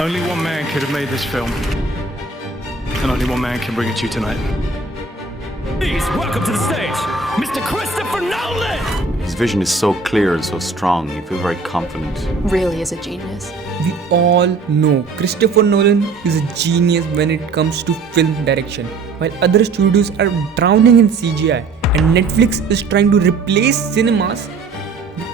Only one man could have made this film, and only one man can bring it to you tonight. Please welcome to the stage, Mr. Christopher Nolan! His vision is so clear and so strong, you feel very confident. Really is a genius. We all know Christopher Nolan is a genius when it comes to film direction. While other studios are drowning in CGI and Netflix is trying to replace cinemas,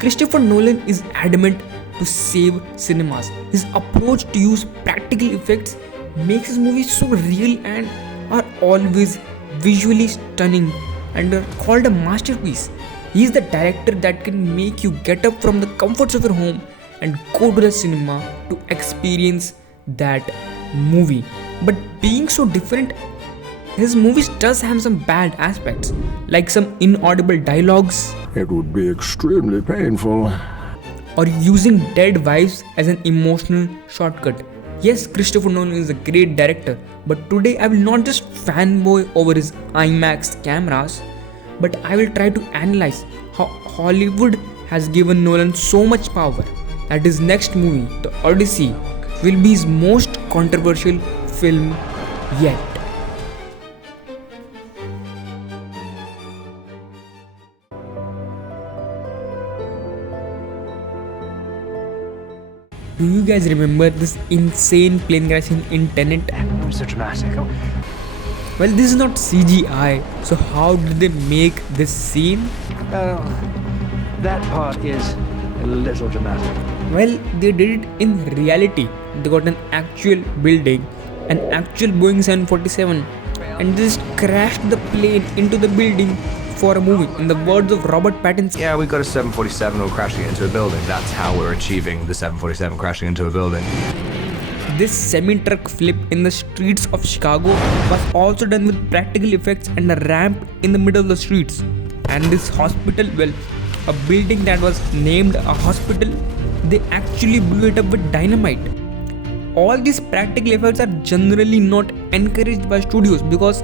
Christopher Nolan is adamant to save cinemas. His approach to use practical effects makes his movies so real and are always visually stunning and are called a masterpiece. He is the director that can make you get up from the comforts of your home and go to the cinema to experience that movie. But being so different, his movies does have some bad aspects, like some inaudible dialogues. It would be extremely painful. Or using dead wives as an emotional shortcut. Yes, Christopher Nolan is a great director, but today I will not just fanboy over his IMAX cameras, but I will try to analyze how Hollywood has given Nolan so much power that his next movie, The Odyssey, will be his most controversial film yet. Do you guys remember this insane plane crashing in Tenet? It was so dramatic. Well, this is not CGI, so how did they make this scene? That part is a little dramatic. Well, they did it in reality. They got an actual building, an actual Boeing 747, and just crashed the plane into the building for a movie. In the words of Robert Pattinson, yeah, we got a 747 all crashing into a building. That's how we're achieving the 747 crashing into a building. this semi-truck flip in the streets of Chicago was also done with practical effects and a ramp in the middle of the streets. And this hospital, well, a building that was named a hospital, they actually blew it up with dynamite. All these practical effects are generally not encouraged by studios because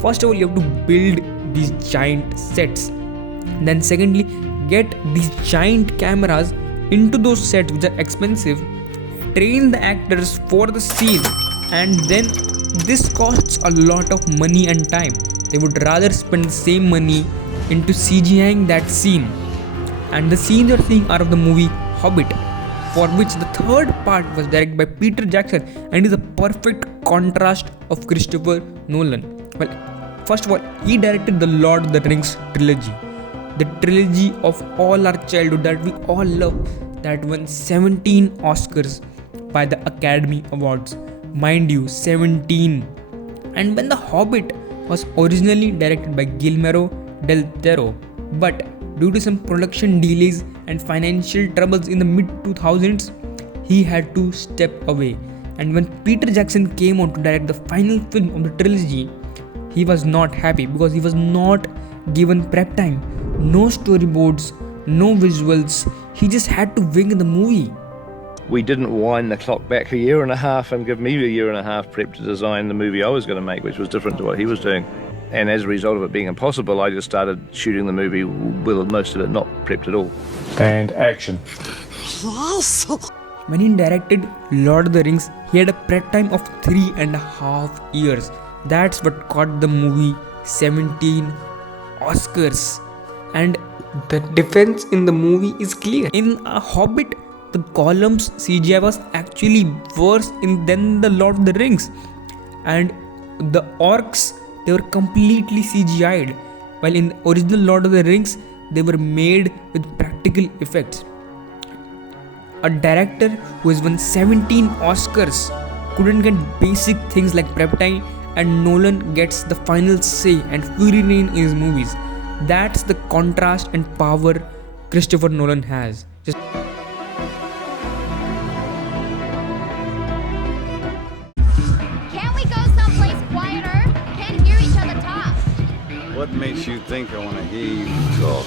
first of all you have to build these giant sets, then secondly get these giant cameras into those sets which are expensive, train the actors for the scene, and then this costs a lot of money and time. They would rather spend the same money into CGIing that scene. And the scenes you're seeing are of the movie Hobbit, for which the third part was directed by Peter Jackson and is a perfect contrast of Christopher Nolan. Well, first of all, he directed the Lord of the Rings trilogy, the trilogy of all our childhood that we all love, that won 17 Oscars by the Academy Awards. Mind you, 17. And when The Hobbit was originally directed by Guillermo del Toro, but due to some production delays and financial troubles in the mid-2000s, he had to step away. And when Peter Jackson came on to direct the final film of the trilogy, he was not happy because he was not given prep time, no storyboards, no visuals. He just had to wing the movie. We didn't wind the clock back a year and a half and give me a year and a half prep to design the movie I was going to make, which was different to what he was doing. And as a result of it being impossible, I just started shooting the movie with most of it not prepped at all. And action. When he directed Lord of the Rings, he had a prep time of 3.5 years. That's what got the movie 17 Oscars. And the difference in the movie is clear. In A Hobbit, the Gollum's CGI was actually worse than the Lord of the Rings. And the orcs, they were completely CGI'd. While in the original Lord of the Rings, they were made with practical effects. A director who has won 17 Oscars couldn't get basic things like prep time, and Nolan gets the final say and fury reign in his movies. That's the contrast and power Christopher Nolan has. Can't we go someplace quieter? Can't hear each other talk. What makes you think I want to hear you talk?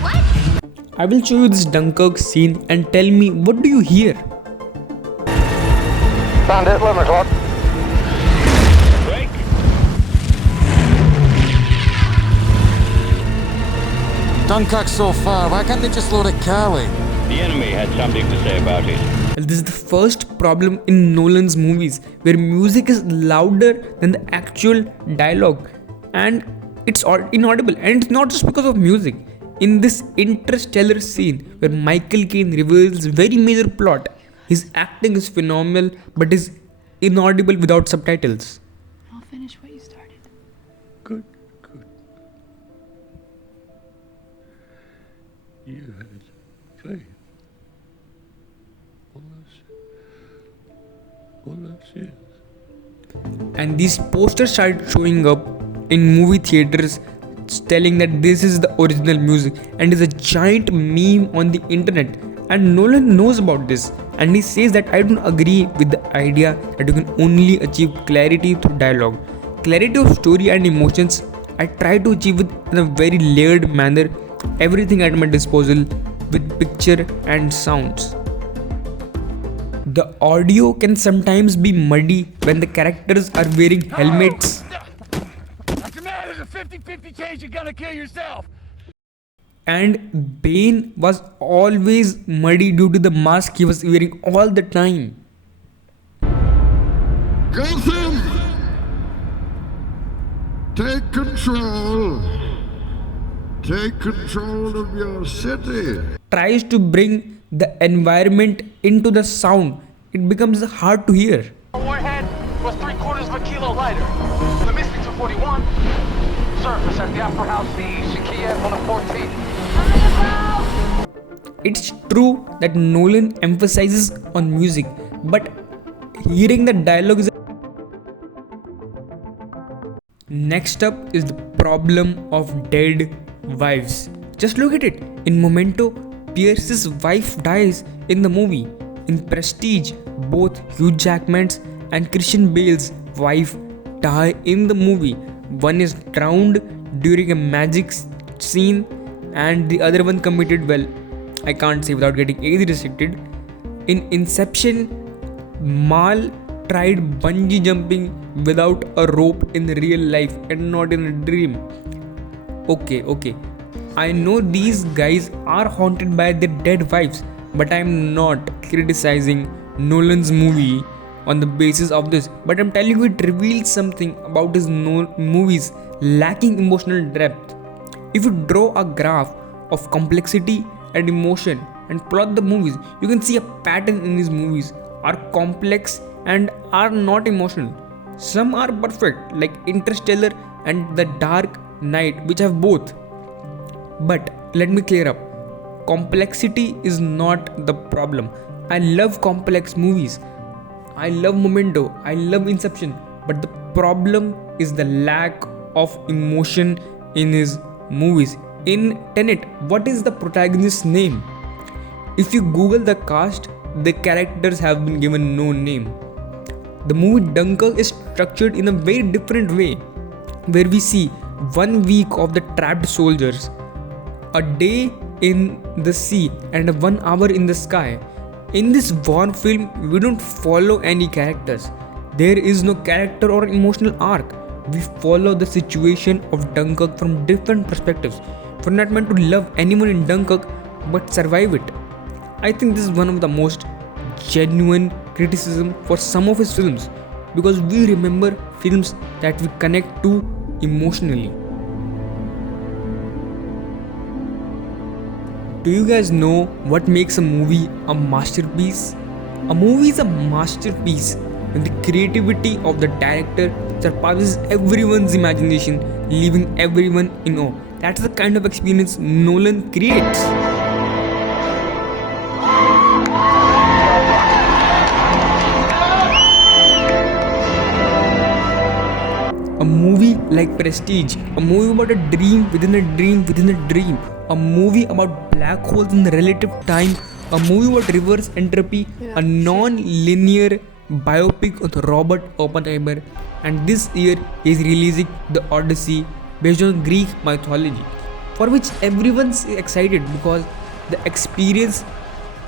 What? I will show you this Dunkirk scene and tell me, what do you hear? Found it, 11 o'clock. Break. Dunkirk so far, why can't they just load at Cali? The enemy had something to say about it. Well, This is the first problem in Nolan's movies, where music is louder than the actual dialogue and it's inaudible. And it's not just because of music. In this interstellar scene where Michael Caine reveals very major plot, his acting is phenomenal but is inaudible without subtitles. I'll finish what you started. Good. You had faith. All those years. And these posters started showing up in movie theaters telling that this is the original music, and is a giant meme on the internet. And Nolan knows about this, and he says that I don't agree with the idea that you can only achieve clarity through dialogue. Clarity of story and emotions I try to achieve it in a very layered manner, everything at my disposal with picture and sounds. The audio can sometimes be muddy when the characters are wearing helmets. What's the matter? The 50-50 chance you're gonna kill yourself. And Bane was always muddy due to the mask he was wearing all the time. Gotham! Take control. Take control of your city. Tries to bring the environment into the sound. It becomes hard to hear. Warhead was 3/4 of a kilo lighter. The Mystics of 41. Surface at the Upper House, the Shikiev on a 14. It's true that Nolan emphasizes on music, but hearing the dialogue is. Next up is the problem of dead wives. Just look at it. In Memento, Pierce's wife dies in the movie. In Prestige, both Hugh Jackman's and Christian Bale's wife die in the movie. One is drowned during a magic scene, and the other one committed, well, I can't say without getting age restricted. In Inception, Mal tried bungee jumping without a rope in real life and not in a dream. Okay. I know these guys are haunted by their dead wives, but I'm not criticizing Nolan's movie on the basis of this. But I'm telling you, it reveals something about his movies lacking emotional depth. If you draw a graph of complexity and emotion and plot the movies, you can see a pattern in these movies are complex and are not emotional. Some are perfect, like Interstellar and The Dark Knight, which have both. But let me clear up. Complexity is not the problem. I love complex movies. I love Memento. I love Inception. But the problem is the lack of emotion in his movies. In Tenet, what is the protagonist's name? If you Google the cast, the characters have been given no name. The movie Dunkirk is structured in a very different way, where we see 1 week of the trapped soldiers, a day in the sea, and 1 hour in the sky. In this war film, we don't follow any characters. There is no character or emotional arc. We follow the situation of Dunkirk from different perspectives. We're not meant to love anyone in Dunkirk, but survive it. I think this is one of the most genuine criticism for some of his films, because we remember films that we connect to emotionally. Do you guys know what makes a movie a masterpiece? A movie is a masterpiece when the creativity of the director surpasses everyone's imagination, leaving everyone in awe. That's the kind of experience Nolan creates. A movie like Prestige, a movie about a dream within a dream within a dream, a movie about black holes in relative time, a movie about reverse entropy, a non-linear biopic of Robert Oppenheimer, and this year he is releasing The Odyssey based on Greek mythology, for which everyone's excited because the experience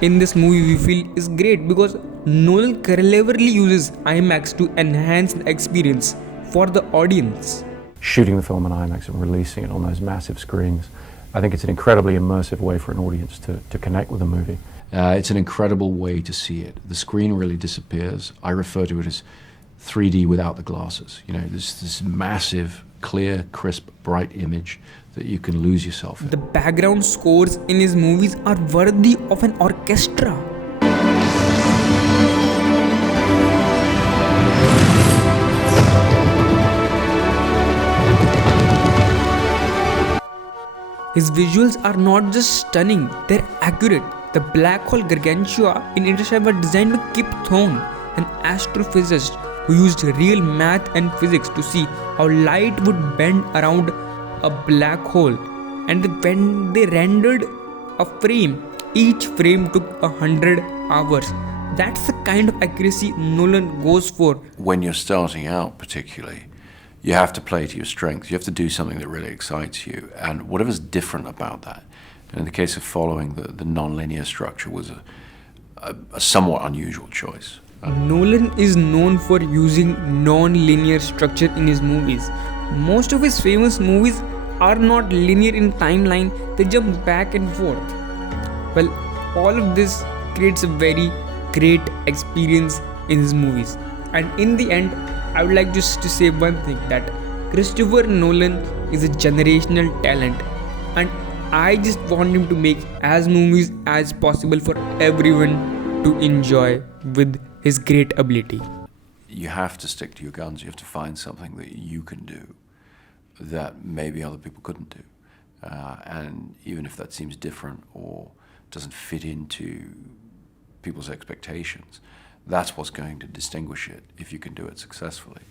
in this movie we feel is great, because Nolan cleverly uses IMAX to enhance the experience for the audience. Shooting the film in IMAX and releasing it on those massive screens, I think it's an incredibly immersive way for an audience to connect with the movie. It's an incredible way to see it. The screen really disappears. I refer to it as 3D without the glasses. You know, this massive, clear, crisp, bright image that you can lose yourself in. The background scores in his movies are worthy of an orchestra. His visuals are not just stunning, they're accurate. The black hole Gargantua in Interstellar was designed by Kip Thorne, an astrophysicist who used real math and physics to see how light would bend around a black hole. And when they rendered a frame, each frame took 100 hours. That's the kind of accuracy Nolan goes for. When you're starting out particularly, you have to play to your strengths. You have to do something that really excites you, and whatever's different about that. And in the case of following, the non-linear structure was a somewhat unusual choice. Nolan is known for using non-linear structure in his movies. Most of his famous movies are not linear in timeline, they jump back and forth. Well, all of this creates a very great experience in his movies. And in the end, I would like just to say one thing, that Christopher Nolan is a generational talent, and I just want him to make as movies as possible for everyone to enjoy with his great ability. You have to stick to your guns. You have to find something that you can do that maybe other people couldn't do. And even if that seems different or doesn't fit into people's expectations, that's what's going to distinguish it if you can do it successfully.